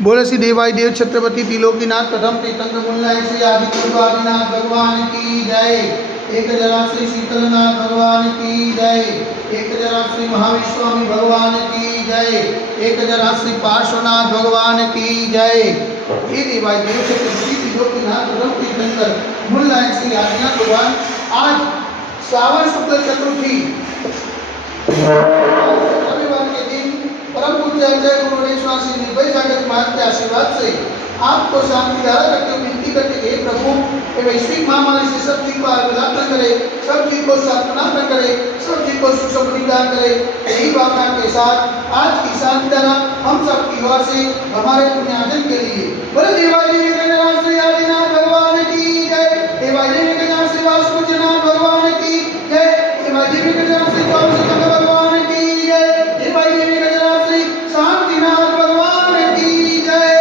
बोले श्री देवाई देव छत्रपति त्रिलोकीनाथ प्रथम तीर्थंकर मूलनायक श्री आदिनाथ भगवान की जय। एक जरा श्री शीतलनाथ भगवान की जय। एक जरा श्री महाविश्वामी भगवान की जय। एक जरा श्री पार्श्वनाथ भगवान की जय। ये देवाई देव छत्रपति त्रिलोकीनाथ प्रथम तीर्थंकर मूलनायक श्री आदिनाथ भगवान आज श्रावण शुक्ल चतुर्थी रविवार के दिन परम पूज्य जय गुरु गणेश्वर श्री निर्भय जागृत महाराज के आशीर्वाद से आपको शांति धारा करके विनती करते हे प्रभु ये वैश्विक महामारी से सब चीज को आरोग्य न करे, सब चीज को सात्वना न करे, सब चीज को सुख समृद्धि दान करे। यही भावना के साथ आज की शांति धारा हम सब की ओर से हमारे पुण्यार्जन के लिए बोले देवाई देवी गणनाथ श्री आदिनाथ भगवान की जय। देवाई देवी गणनाथ श्री वासुदेवनाथ भगवान की जय। देवाई देवी गणनाथ श्री चौसठ भगवान की जय। देवाई देवी गणनाथ श्री शांतिनाथ भगवान की जय।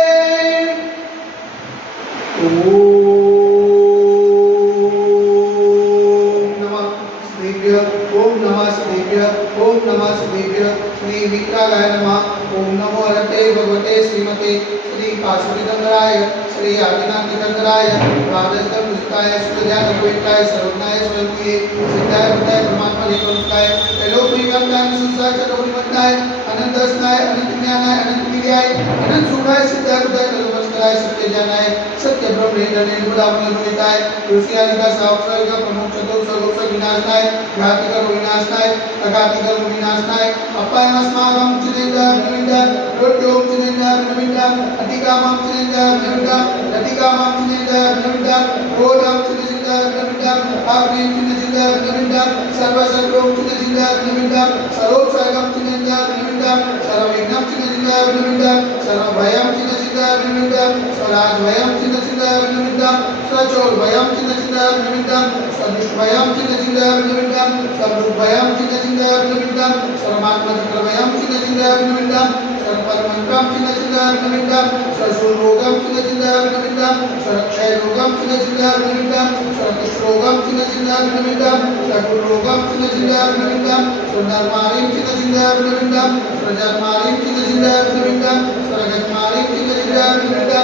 ओम नमः शिवाय। ओम नमः शिवाय। श्री विक्राय नमः। ओम नमो हरते भगवते श्रीमते श्री काशीनाथाय श्री आदिनाथ तीर्थंकराय राजस्थान पुस्तकाय सुज्ञान अद्वैताय सर्वज्ञाय स्वरूपे सिद्धाय बुद्धाय परमात्मा लेखनकाय त्रिलोकप्रियकाय संसार चक्रवर्तीमत्ताय अनंतस्नाय अनंत ज्ञानाय अनंत विद्याय अनंत सुखाय सिद्धाय बुद्धाय नमस्काराय सत्य ज्ञानाय सत्य ब्रह्म निर्गुणावय निर्गुणाय तुलसी आदि का सावसर्ग प्रमुख चतुर्थ सर्वोच्च विनाशनाय घाति कर्म विनाशनाय अघाति कर्म विनाशनाय अपाय अस्माकं चिनेन्द्र विनविंदा रोड्योम चिनेन्द्र विनविंदा अधिकामं चिनेन्द्र विनविंदा अधिकामं चिनेन्द्र विनविंदा रोडम चिनेन्द्र विनविंदा आग्नेय चिनेन्द्र विनविंदा सर्वसर्वोम चिनेन्द्र विनविंदा सर्वोपसर्गम चिनेन्द्र विनविंदा सर्वविघ्नं चिनेन्द्र विनविंदा सर्वभयं चिनेन्द्र विनविंदा स्वराजभयं चिनेन्द्र विनविंदा स्वचोरभयं चिनेन्द्र विनविंदा स्वदुष्टभयं चिनेन्द्र विनविंदा सर्वभयं चिनेन्द्र विनविंदा सर्वमात्मचक्रभयं चिनेन्द्र विनविंदा सर्वपरमंत्रं चिनेन्द्र विनविंदा सर्वशूलरोगं चिनेन्द्र विनविंदा सर्वक्षयरोगं चिनेन्द्र विनविंदा सर्वकुष्ठरोगं चिनेन्द्र विनविंदा सर्वरोगं चिनेन्द्र विनविंदा सर्वधर्मारिं चिनेन्द्र विनविंदा सर्वजन्मारिं चिनेन्द्र विनविंदा सर्वगतमारिं चिनेन्द्र विनविंदा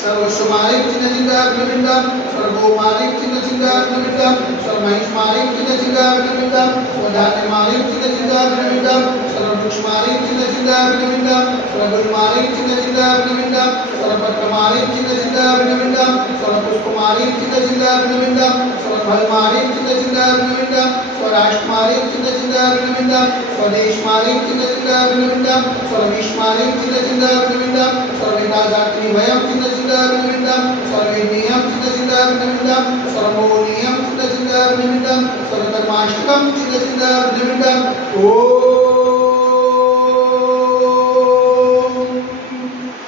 सर्वस्वमारिं चिनेन्द्र विनविंदा सर्वगोमारिं चिनेन्द्र विनविंदा सर्वमहिषमारिं चिनेन्द्र विनविंदा सर्वधान्यमारिं चिनेन्द्र विनविंदा सर्ववृक्षमारिं चिनेन्द्र विनविंदा सर्वगुरुमारिं चिनेन्द्र विनविंदा सर्वपत्रमारिं चिनेन्द्र विनविंदा सर्वपुष्पमारिं चिनेन्द्र विनविंदा सर्वफलमारिं चिनेन्द्र विनविंदा स्वराष्ट्रमारिं चिनेन्द्र विनविंदा स्वदेशमारिं चिनेन्द्र विनविंदा सर्वविश्वमारिं चिनेन्द्र विनविंदा सर्वविनाशाग्निभयं चिनेन्द्र विनविंदा सर्वविज्ञेयं चिनेन्द्र विनविंदा सर्वमोहनीयं चिनेन्द्र विनविंदा सर्वधर्माष्टकं चिनेन्द्र विनविंदा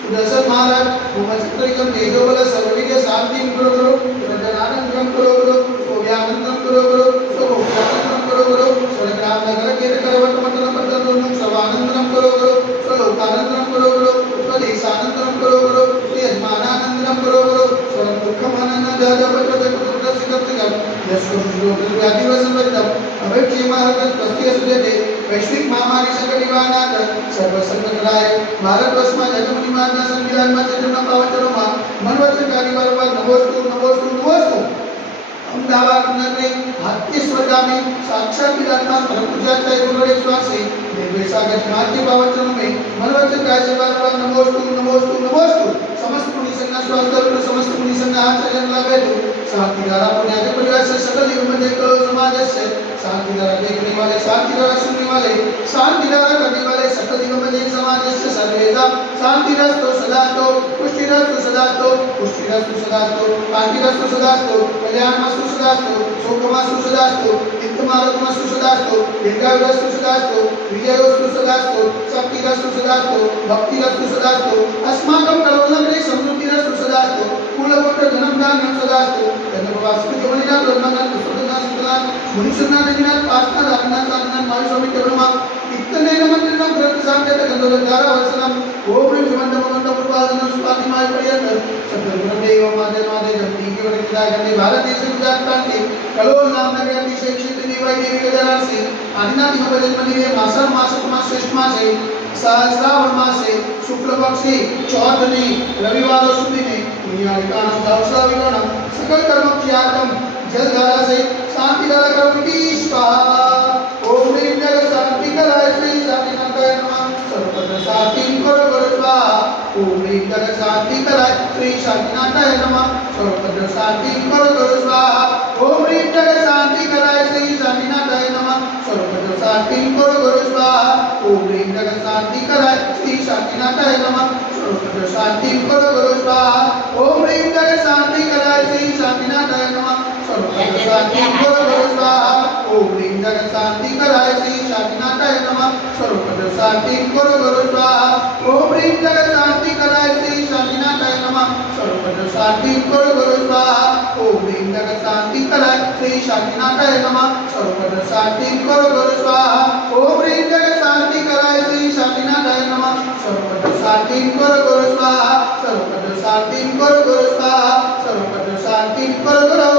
सुदर्शन महाराज भूमचित्रकं तेजोबल सर्वविद्या शांतिं कुरु गुरु सर्वजनानंदं कुरु गुरु सोव्यानंदं कुरु गुरु सोभोक्तानंदं कुरु गुरु सर्वग्राम नगर केरकरवट मंडलं पर्यटनं सर्वानंदं कुरु गुरु स्वलोकानंदं कुरु गुरु स्वदेशानंदं कुरु गुरु यजमानानंदं कुरु गुरु सर्व दुःखमाननं जजपचतकुटुकसिकप्सिकं यस्वशुभव्याधिवसंवृद्धं अभयक्षेमार्गं स्वस्ति सुजते वैश्विक महामारी संकट निवारणार्थ सर्व संकटराय भारतवर्ष में जगमुनि महाराज संविधान में चंद्रमा पावचरो में मनवचन कार्य वारंवार नमोस्तु नमोस्तु नमोस्तु अहमदाबाद नगरी हाथीश्वर में साक्षात विराजमान परम पूज्याचार्य गुरु गणेश्वर श्री निर्भय सागर महाराज पावचरो में मनवचन कार्य वारंवार नमोस्तु नमोस्तु नमोस्तु समस्त मुनि संघ स्वास्थ्य समस्त मुनि संघ आचार्य लगे शांति धारा पुण्यार्जन परिवार से सकल युग में करो समाज से शांति धारा देखने वाले शांति धारा सुनने वाले शांति धारा करने वाले सकल युग में समाज से सर्वेदा शांतिरस्तु सदास्तु पुष्टिरस्तु सदास्तु पुष्टिरस्तु सदास्तु कांतिरस्तु सदास्तु कल्याणमस्तु सदास्तु सुखमस्तु सदास्तु नित्यमारोग्यमस्तु सदास्तु दीर्घायुरस्तु सदास्तु विजयोस्तु सदास्तु शक्तिरस्तु सदास्तु भक्तिरस्तु सदास्तु अस्माकं कलोलग्रे समृद्धिरस्तु सदास्तु कुलपुत्र धनधान्यं सदास्तु तदवास्तु जवनिना ब्रह्मनाथ सुतनाथ सुतनाथ मुनिसुनाथ दिनाथ पासनाथ रामनाथ साधनाथ मायुस्वामी ब्रह्मा इतने मंत्रिनाम ग्रंथ सामने गंधोलधारा वसनम ओम विमंत ममंत पुरवादनम स्वातिमाय पर्यंत सतगुरुदेव माते माते जपती के वरदाय गंधे भारत देश गुजरात प्रांत के कलोल नाम नगर अतिशय क्षेत्र देवाई देवी के दरार से आदिनाथ भजन मंदिर मासर मास श्रेष्ठ मास है श्रावण मासे शुक्ल पक्षी चौथनी रविवार सुधीने पुण्यालिकानं जावसाविगणं सकल कर्म क्रियाकं जलधारा से शांति धारा कर्म की स्वाहा। ओम ह्रीं जग शांति कराय श्री शांतिनाथाय नमः सर्वत्र शांति करो स्वाहा। ओम ह्रीं जग शांति कराय श्री शांतिनाथाय नमः सर्वत्र शांति करो स्वाहा। ओम ह्रीं जग शांति कराय श्री शांतिनाथाय नमः सर्वत्र शांति करो स्वाहा। ओम ह्रीं जग शांति कराय श्री शांतिनाथाय नमः सर्वत्र शांति करो स्वाहा। ओम ह्रीं जग शांति कराय श्री शांतिनाथाय नमः सर्वत्र शांति करो स्वाहा। ओम ह्रीं जग शांति कराय श्री शांतिनाथाय नमः सर्वत्र शांति करो स्वाहा। ओम ह्रीं जग शांति कराय श्री शांतिनाथाय नमः सर्वत्र शांति करो स्वाहा। ओम ह्रीं जग शांति कराय श्री शांतिनाथाय नमः सर्वत्र शांति करो स्वाहा। ओम ह्रीं जग शांति कराय श्री शांतिनाथाय नमः सर्वत्र शांति करो स्वाहा। सर्वत्र शांति करो स्वाहा। सर्वत्र शांति करो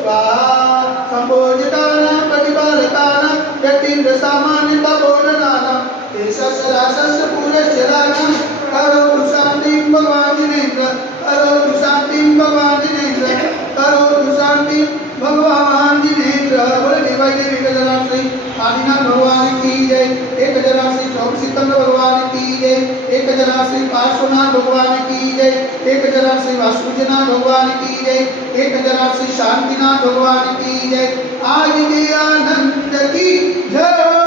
स्वाहा। संभोजितानां प्रतिपालकानां यतीन्द्र सामान्य तपोधनानां तेषां सदासस्य पूरश्चराणां करोतु शान्तिं भगवान् जिनेन्द्र करोतु शान्तिं भगवान् जिनेन्द्र करोतु शान्तिं भगवान् जिनेन्द्र। बोले देवाई देवी गजराश्री आदिनाथ भगवान की जय। एक गजराश्री चौकसीतंग भगवान की जय। एक गजराश्री पार्श्वनाथ भगवान की जय। एक गजराश्री वासुदेवनाथ भगवान की जय। एक गजराश्री शांतिनाथ भगवान की जय। आज के आनंद की जय।